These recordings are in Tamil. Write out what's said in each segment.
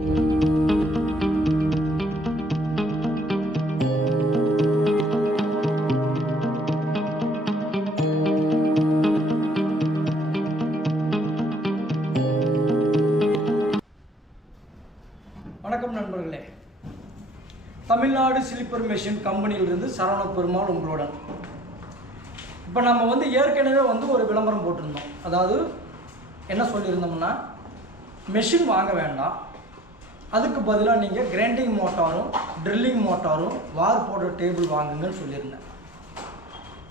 வணக்கம் நண்பர்களே. தமிழ்நாடு ஸ்லீப்பர் மெஷின் கம்பெனியிலிருந்து சரவண பெருமாள் உங்களுடன். இப்போ நம்ம வந்து ஏற்கனவே வந்து ஒரு விளம்பரம் போட்டிருந்தோம். அதாவது என்ன சொல்லியிருந்தோம்னா மெஷின் வாங்க வேண்டாம். அதுக்கு பதிலாக நீங்கள் கிரைண்டிங் மோட்டாரும் ட்ரில்லிங் மோட்டாரும் வார் போடுற டேபிள் வாங்குங்கன்னு சொல்லியிருந்தேன்.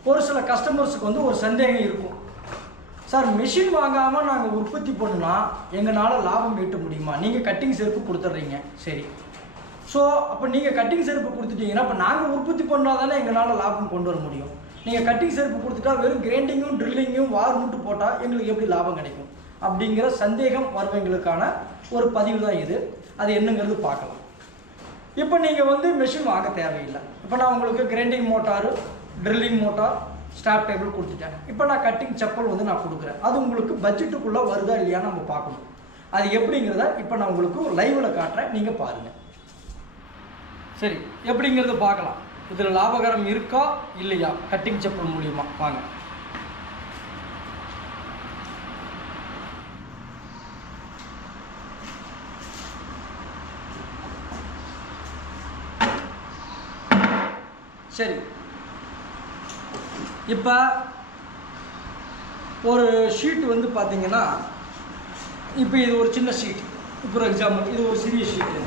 ஒரு சில கஸ்டமர்ஸுக்கு வந்து ஒரு சந்தேகம் இருக்கும். சார் மிஷின் வாங்காமல் நாங்கள் உற்பத்தி பண்ணால் எங்களால் லாபம் ஈட்ட முடியுமா? நீங்கள் கட்டிங் செருப்பு கொடுத்துட்றீங்க. சரி. ஸோ அப்போ நீங்கள் கட்டிங் செருப்பு கொடுத்துட்டீங்கன்னா அப்போ நாங்கள் உற்பத்தி பண்ணால் தானே எங்களால் லாபம் கொண்டு வர முடியும்? நீங்கள் கட்டிங் செருப்பு கொடுத்துட்டா வெறும் கிரைண்டிங்கும் ட்ரில்லிங்கும் வார் மூட்டு போட்டால் எங்களுக்கு எப்படி லாபம் கிடைக்கும்? அப்படிங்கிற சந்தேகம் வரவங்களுக்கான ஒரு பதிவு தான் இது. அது என்னங்கிறது பார்க்கலாம். இப்போ நீங்கள் வந்து மெஷின் வாங்க தேவையில்லை. இப்போ நான் உங்களுக்கு grinding motor drilling motor stop table கொடுத்துட்டேன். இப்போ நான் கட்டிங் செப்பல் வந்து நான் கொடுக்குறேன். அது உங்களுக்கு பட்ஜெட்டுக்குள்ளே வருதா இல்லையான்னு நம்ம பார்க்கணும். அது எப்படிங்கிறத இப்போ நான் உங்களுக்கு லைவில் காட்டுறேன். நீங்கள் பாருங்கள் சரி எப்படிங்கிறத பார்க்கலாம். இதில் லாபகரம் இருக்கா இல்லையா? கட்டிங் செப்பல் மூலியமாக வாங்க. சரி. இப்போ ஒரு ஷீட் வந்து பார்த்தீங்கன்னா இப்போ இது ஒரு சின்ன ஷீட் இப்போ எக்ஸாம்பிள் இது ஒரு சிறிய ஷீட்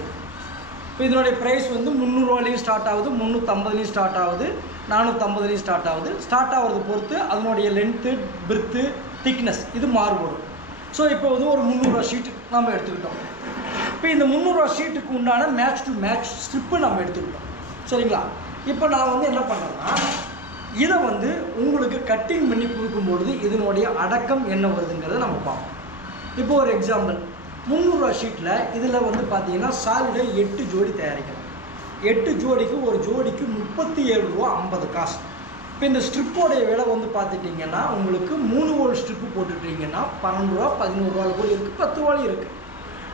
இப்போ இதனுடைய ப்ரைஸ் வந்து முந்நூறுவாலையும் ஸ்டார்ட் ஆகுது முந்நூற்றம்பதுலேயும் ஸ்டார்ட் ஆகுது நானூற்றம்பதுலேயும் ஸ்டார்ட் ஆகுது. ஸ்டார்ட் ஆகிறத பொறுத்து அதனுடைய லென்த்து பிரித்து திக்னஸ் இது மாறுபடும். ஸோ இப்போ வந்து ஒரு முந்நூறுரூவா ஷீட் நம்ம எடுத்துக்கிட்டோம். இப்போ இந்த முந்நூறுரூவா ஷீட்டுக்கு உண்டான மேட்ச் டு மேட்ச் ஸ்ட்ரிப்பு நம்ம எடுத்துக்கிட்டோம். சரிங்களா? இப்போ நான் வந்து என்ன பண்ணுறேன்னா இதை வந்து உங்களுக்கு கட்டிங் பண்ணி கொடுக்கும்பொழுது இதனுடைய அடக்கம் என்ன வருதுங்கிறத நம்ம பார்ப்போம். இப்போ ஒரு எக்ஸாம்பிள் முந்நூறுரூவா ஷீட்டில் இதில் வந்து பார்த்தீங்கன்னா சாலிடை எட்டு ஜோடி தயாரிக்கலாம். எட்டு ஜோடிக்கு ஒரு ஜோடிக்கு முப்பத்தி ஏழு ரூபா ஐம்பது காசு. இப்போ இந்த ஸ்ட்ரிப்போடைய விலை வந்து பார்த்துட்டிங்கன்னா உங்களுக்கு மூணு ஓல் ஸ்ட்ரிப்பு போட்டுட்டிங்கன்னா பன்னெண்டு ரூபா பதினோரு ரூபா கூட இருக்குது பத்து ரூபாயும் இருக்குது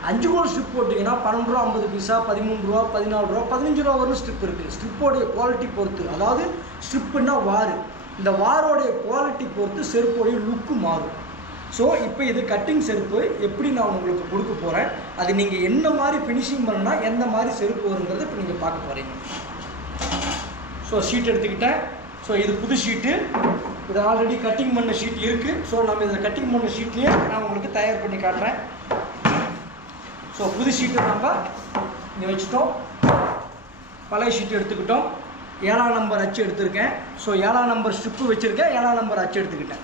அஞ்சு கோல் ஸ்ட்ரிப் போட்டிங்கன்னா பன்னெண்டு ரூபா ஐம்பது பைசா பதிமூணு ரூபா பதினாலு ரூபா பதினஞ்சு ரூபா வரும் ஸ்ட்ரிப் இருக்குது ஸ்ட்ரிப்போடைய குவாலிட்டி பொறுத்து. அதாவது ஸ்ட்ரிப்புன்னா வார் இந்த வாரோடைய குவாலிட்டி பொறுத்து செருப்போடைய லுக்கு மாறும். ஸோ இப்போ இது கட்டிங் செருப்பு. எப்படி நான் உங்களுக்கு கொடுக்க போகிறேன் அது நீங்கள் என்ன மாதிரி ஃபினிஷிங் பண்ணா எந்த மாதிரி செருப்பு வருங்கிறத இப்போ நீங்கள் பார்க்க போகிறீங்க ஸோ ஷீட் எடுத்துக்கிட்டேன். ஸோ இது புது ஷீட்டு இது ஆல்ரெடி கட்டிங் பண்ண ஷீட் இருக்குது ஸோ நம்ம இதில் கட்டிங் பண்ண ஷீட்லேயே நான் உங்களுக்கு தயார் பண்ணி காட்டுறேன். ஸோ புது ஷீட்டு நம்ம இங்கே வச்சுட்டோம். பழைய ஷீட் எடுத்துக்கிட்டோம். ஏழாம் நம்பர் அச்சு எடுத்திருக்கேன். ஸோ ஏழாம் நம்பர் ஸ்ட்ரிப்பு வச்சுருக்கேன். ஏழாம் நம்பர் அச்சு எடுத்துக்கிட்டேன்.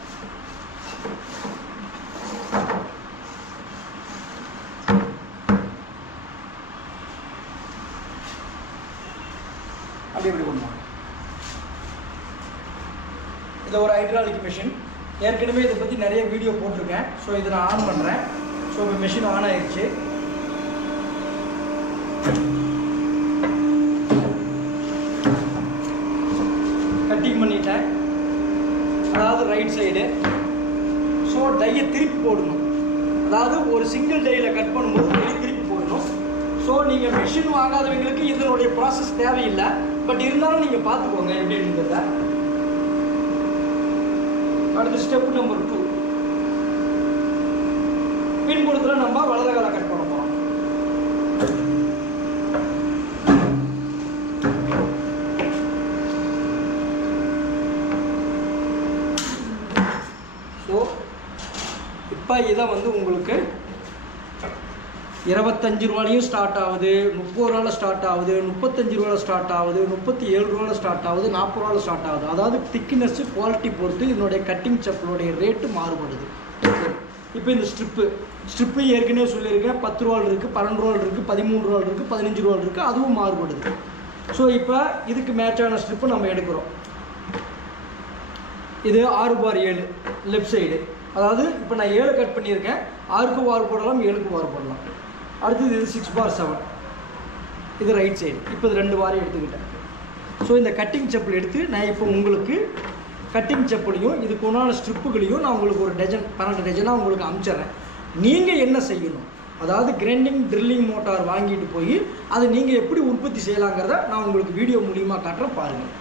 அப்படி இப்படி பண்ணுவாங்க இது ஒரு ஹைட்ராலிக் மிஷின் ஏற்கனவே இதை பற்றி நிறைய வீடியோ போட்டிருக்கேன். ஸோ இதை நான் ஆன் பண்ணுறேன் ஸோ இப்போ மிஷின் ஆன் ஆயிடுச்சு. கட்டிங் பண்ணிட்டேன். அதாவது ரைட் சைடு ஸோ டையை திருப்பி போடணும். அதாவது ஒரு சிங்கிள் டையில் கட் பண்ணும்போது டையை திருப்பி போடணும். ஸோ நீங்கள் மிஷின் வாங்காதவங்களுக்கு இதனுடைய ப்ராசஸ் தேவையில்லை. பட் இருந்தாலும் நீங்கள் பார்த்துக்கோங்க எப்படின்றத. அடுத்த ஸ்டெப் நம்பர் டூ பின்புறத்தில் நம்ம வலது காலை கட் பண்ண போகிறோம் ஸோ இப்போ இதை வந்து உங்களுக்கு இருபத்தஞ்சு ரூபாலையும் ஸ்டார்ட் ஆகுது முப்பது ரூபாவில் ஸ்டார்ட் ஆகுது முப்பத்தஞ்சு ரூபாவில் ஸ்டார்ட் ஆகுது முப்பத்தி ஏழு ரூபாவில் ஸ்டார்ட் ஆகுது நாற்பது ரூபாவில் ஸ்டார்ட் ஆகுது. அதாவது திக்னஸ் குவாலிட்டி பொறுத்து இதனுடைய கட்டிங் செப்பலுடைய ரேட்டு மாறுபடுது. இப்போ இந்த ஸ்ட்ரிப்பு ஸ்ட்ரிப்பு ஏற்கனவே சொல்லியிருக்கேன். பத்து ரூபால் இருக்குது பன்னெண்டு ரூபால் இருக்குது பதிமூணு ரூபால் இருக்குது பதினஞ்சு ரூபால் இருக்குது அதுவும் மாறுபடுது. ஸோ இப்போ இதுக்கு மேட்சான ஸ்ட்ரிப்பு நம்ம எடுக்கிறோம். இது ஆறு பார் ஏழு லெஃப்ட் சைடு அதாவது இப்போ நான் ஏழு கட் பண்ணியிருக்கேன். ஆறுக்கு வார் போடலாம் ஏழுக்கு வார் போடலாம். அடுத்தது இது சிக்ஸ் பார் செவன் இது ரைட் சைடு இப்போ இது ரெண்டு வாரம் எடுத்துக்கிட்டேன். ஸோ இந்த கட்டிங் செப்பல் எடுத்து நான் இப்போ உங்களுக்கு கட்டிங் செப்பலையும் இதுக்கு உண்டான ஸ்ட்ரிப்புகளையும் நான் உங்களுக்கு ஒரு டஜன் பன்னெண்டு டஜனாக உங்களுக்கு அமுச்சிடுறேன். நீங்கள் என்ன செய்யணும்? அதாவது கிரைண்டிங் ட்ரில்லிங் மோட்டார் வாங்கிட்டு போய் அதை நீங்கள் எப்படி உற்பத்தி செய்யலாங்கிறத நான் உங்களுக்கு வீடியோ மூலியமாக காட்டுறேன் பாருங்கள்